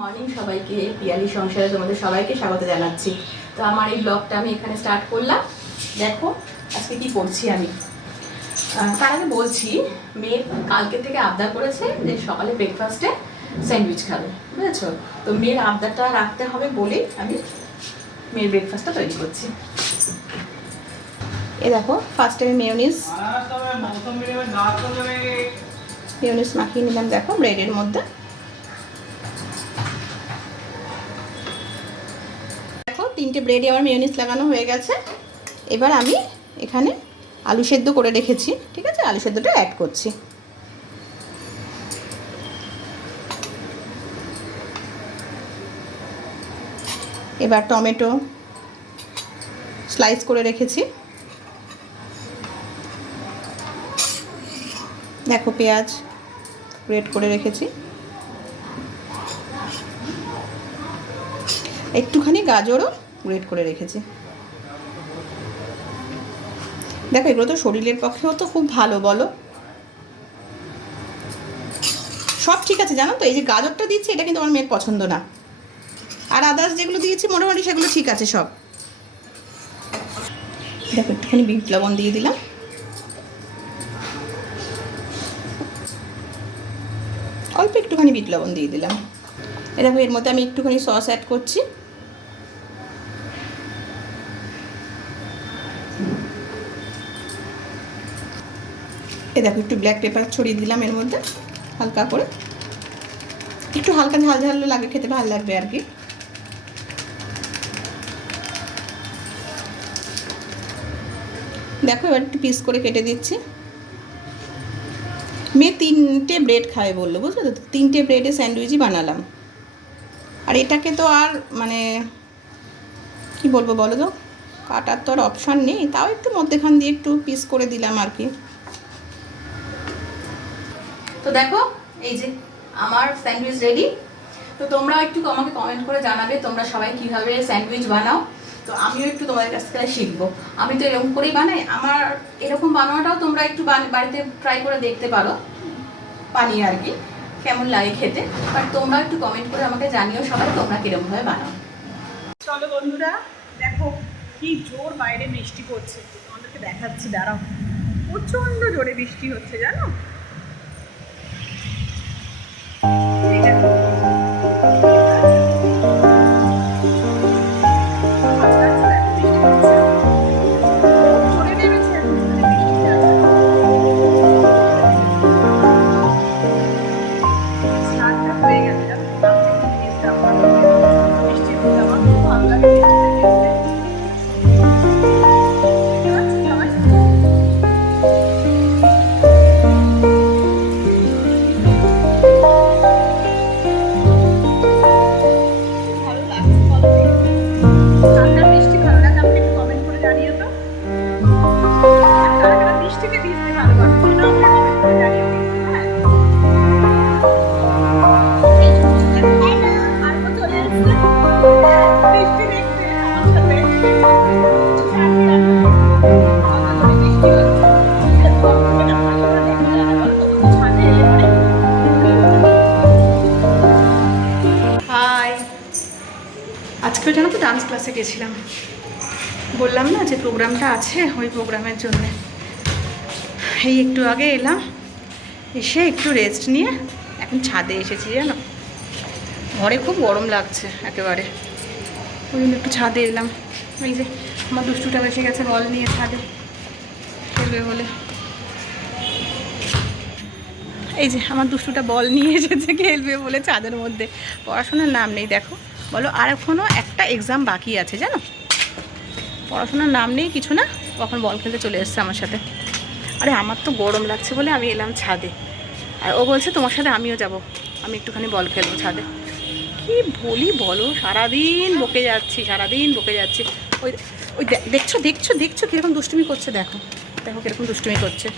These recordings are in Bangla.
মর্নিং সবাইকে, পিয়ালি সংসারে তোমাদের সবাইকে স্বাগত জানাচ্ছি। তো আমার এই ব্লগটা আমি এখানে স্টার্ট করলাম। দেখো আজকে কি করছি আমি। তার আগে বলছি, মেয়ে কালকে থেকে আবদার করেছে যে সকালে ব্রেকফাস্টে স্যান্ডউইচ খাবে, বুঝেছো? তো মেয়ের আবদারটা রাখতে হবে বলেই আমি মেয়ের ব্রেকফাস্টটা তৈরি করছি। এ দেখো, ফার্স্টে আমি মেয়োনিজ মাখিয়ে নিলাম। দেখো ব্রেডের মধ্যে তিনটে ব্রেডে আমার মেয়োনিজ লাগানো হয়ে গেছে। এবার আমি এখানে আলু সেদ্ধ করে রেখেছি, ঠিক আছে? আলু সেদ্ধটা অ্যাড করছি। এবার টমেটো স্লাইস করে রেখেছি। দেখো পেঁয়াজ গ্রেট করে রেখেছি। একটুখানি গাজরও গ্রেট করে রেখেছি। দেখো এগুলো তো শরীরের পক্ষেও তো খুব ভালো, বলো? সব ঠিক আছে, জানো তো? এই যে গাজরটা দিচ্ছি এটা কিন্তু আমার মেয়ের পছন্দ না, আর আদার্স যেগুলো দিয়েছি মোটামুটি সেগুলো ঠিক আছে সব। দেখো একটুখানি বিট লবণ দিয়ে দিলাম। অল্প একটুখানি বিট লবণ দিয়ে দিলাম। এ দেখো এর মধ্যে আমি একটুখানি সস অ্যাড করছি। এ দেখো একটু ব্ল্যাক পেপার ছড়িয়ে দিলাম এর মধ্যে হালকা করে, একটু হালকা ঝাল ঝাল লাগে, খেতে ভালো লাগবে আর কি। দেখো এবার একটু পিস করে কেটে দিচ্ছি। মেয়ে 3টে ব্রেড খাবে বললো, বুঝলে তো? 3টে ব্রেডে স্যান্ডউইচই বানালাম। আর এটাকে তো আর মানে কি বলবো বলো তো, কাটার তো আর অপশান নেই, তাও একটু মধ্যেখান দিয়ে একটু পিস করে দিলাম আর কি। তো দেখো এই যে আমার স্যান্ডউইচ রেডি। তো তোমরা একটু আমাকে কমেন্ট করে জানাবে তোমরা সবাই কীভাবে স্যান্ডউইচ বানাও। তো আমিও একটু তোমাদের কাছ থেকে শিখবো। আমি তো এরকম করেই বানাই, আমার এরকম বানানোটাও তোমরা একটু বাড়িতে ট্রাই করে দেখতে পারো, বানিয়ে আর কি কেমন লাগে খেতে। বাট তোমরা একটু কমেন্ট করে আমাকে জানিও সবাই তোমরা কীরকমভাবে বানাও। চলো বন্ধুরা, দেখো কি জোর বাইরে বৃষ্টি পড়ছে, তোমাদেরকে দেখাচ্ছি, দাঁড়াও। প্রচণ্ড জোরে বৃষ্টি হচ্ছে, জানো? আজকে জানো তো ডান্স ক্লাসে গেছিলাম, বললাম না যে প্রোগ্রামটা আছে, ওই প্রোগ্রামের জন্যে এই একটু আগে এলাম, এসে একটু রেস্ট নিয়ে এখন ছাদে এসেছি, জানো? ঘরে খুব গরম লাগছে একেবারে, ওই জন্য একটু ছাদে এলাম। এই যে আমার দুষ্টুটা বেসে গেছে বল নিয়ে ছাদে খেলবে বলে। এই যে আমার দুষ্টুটা বল নিয়ে এসেছে খেলবে বলে ছাদের মধ্যে। পড়াশোনার নাম নেই, দেখো বলো। আর এখনও একটা এক্সাম বাকি আছে, জানো? পড়াশোনার নাম নেই কিছু না, কখন বল খেলতে চলে এসছে আমার সাথে। আরে আমার তো গরম লাগছে বলে আমি এলাম ছাদে, আর ও বলছে তোমার সাথে আমিও যাব, আমি একটুখানি বল খেলবো ছাদে। কি বলি বলো, সারাদিন বকে যাচ্ছি, সারাদিন বকে যাচ্ছি। ওই ওই দেখছো দেখছো দেখছো কীরকম দুষ্টুমি করছে, দেখো দেখো কীরকম দুষ্টুমি করছে।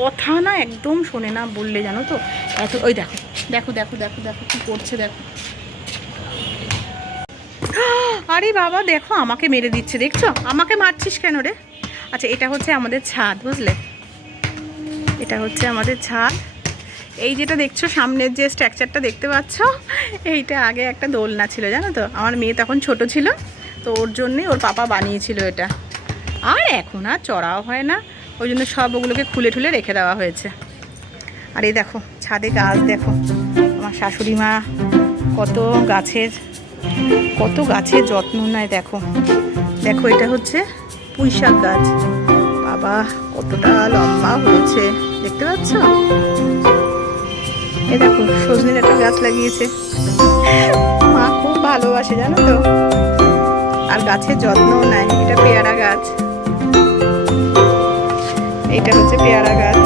কথা না একদম শোনে না বললে, জানো তো? এত ওই দেখো দেখো দেখো দেখো দেখো কী করছে, দেখো। আরে বাবা দেখো আমাকে মেরে দিচ্ছে, দেখছো? আমাকে মারছিস কেন রে? আচ্ছা এটা হচ্ছে আমাদের ছাদ, বুঝলে? এটা হচ্ছে আমাদের ছাদ। এই যেটা দেখছো সামনের যে স্ট্রাকচারটা দেখতে পাচ্ছ, এইটা আগে একটা দোলনা ছিল জানো তো। আমার মেয়ে তখন ছোট ছিল, তো ওর জন্যই ওর পাপা বানিয়েছিল এটা। আর এখন আর চড়াও হয় না, ওই জন্য সব ওগুলোকে খুলে ঠুলে রেখে দেওয়া হয়েছে। আর এই দেখো ছাদে গাছ, দেখো আমার শাশুড়ি মা কত গাছের যত্ন নেয়। দেখো দেখো এটা হচ্ছে পুঁইশাক গাছ, বাবা কতটা লম্বা হয়েছে দেখতে পাচ্ছ। এ দেখো সজনের একটা গাছ লাগিয়েছে, মা খুব ভালোবাসে জানো তো, আর গাছের যত্নও নেয়। এটা পেয়ারা গাছ, এইটা হচ্ছে পেয়ারা গাছ।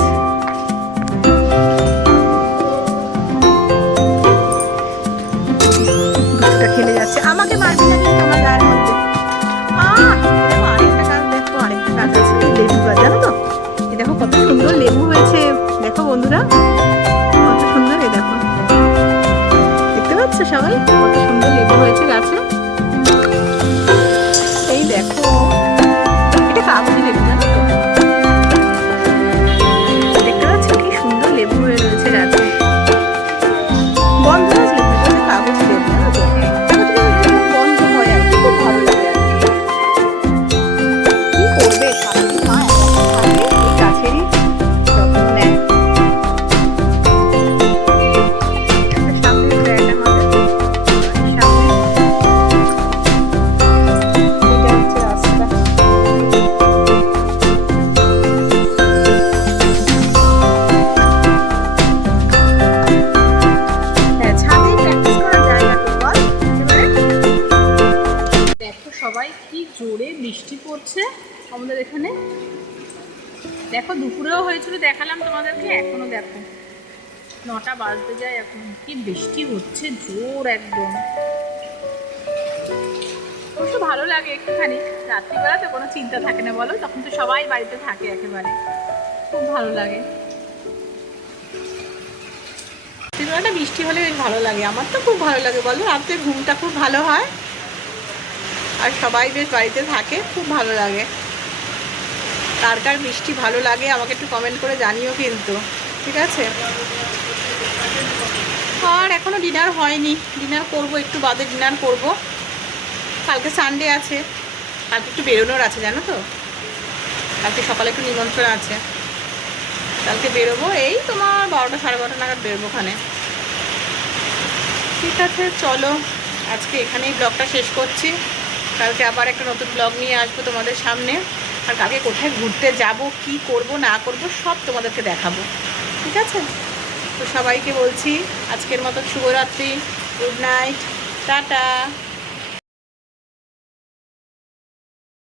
খেলে যাচ্ছে, আমাকে মারবি না কিন্তু আমার গায়ের মধ্যে। আরেকটা গাছ দেখো, আরেকটা গাছ আছে লেবু গাছ জানো তো। এই দেখো কত সুন্দর লেবু হয়েছে, দেখো বন্ধুরা কত সুন্দর। এই দেখো দেখতে পাচ্ছ সবাই কত সুন্দর লেবু হয়েছে গাছে। এই দেখো এটা কাগজি লেবু জানো তো, দেখতে পাচ্ছ কি সুন্দর লেবু হয়ে রয়েছে গাছে। গন্ধ আছে কাগজি লেবু জানো তো, গন্ধ হয় আর খুব ভালো লাগে। কি করবে শাশুড়ি মা থাকে এই গাছেরই যত্ন নেয়। সামনে এটা হচ্ছে রাস্তা। দেখো সবাই কি জোরে বৃষ্টি পড়ছে আমাদের এখানে। দেখো দুপুরেও হয়েছিল, দেখালাম তোমাদেরকে, এখনো দেখো 9টা বাজতে যায়, এখন কি বৃষ্টি হচ্ছে জোর একদম। অবশ্য ভালো লাগে একটুখানি, রাত্রিবেলাতে কোনো চিন্তা থাকে না বলো, তখন তো সবাই বাড়িতে থাকে একেবারে, খুব ভালো লাগে। রাত্রিবেলাটা বৃষ্টি হলে বেশ ভালো লাগে, আমার তো খুব ভালো লাগে বলো, রাত্রে ঘুমটা খুব ভালো হয় আর সবাই বেশ বাড়িতে থাকে, খুব ভালো লাগে। কার কার বৃষ্টি ভালো লাগে আমাকে একটু কমেন্ট করে জানিও কিন্তু, ঠিক আছে। আর এখনও ডিনার হয়নি, ডিনার করব একটু বাদে, ডিনার করব। কালকে সানডে আছে, কালকে একটু বেরোনোর আছে জানো তো, কালকে সকালে একটু নিমন্ত্রণ আছে, কালকে বেরোবো এই তোমার 12টা সাড়ে 12টা নাগাদ বেরোবো ওখানে। ঠিক আছে চলো আজকে এখানেই ব্লগটা শেষ করছি, কালকে আবার একটা নতুন ব্লগ নিয়ে আসবো তোমাদের সামনে। আর কালকে কোথায় ঘুরতে যাব, কি করব না করব সব তোমাদেরকে দেখাবো, ঠিক আছে। তো সবাইকে বলছি আজকের মতো শুভরাত্রি, গুড নাইট, টাটা।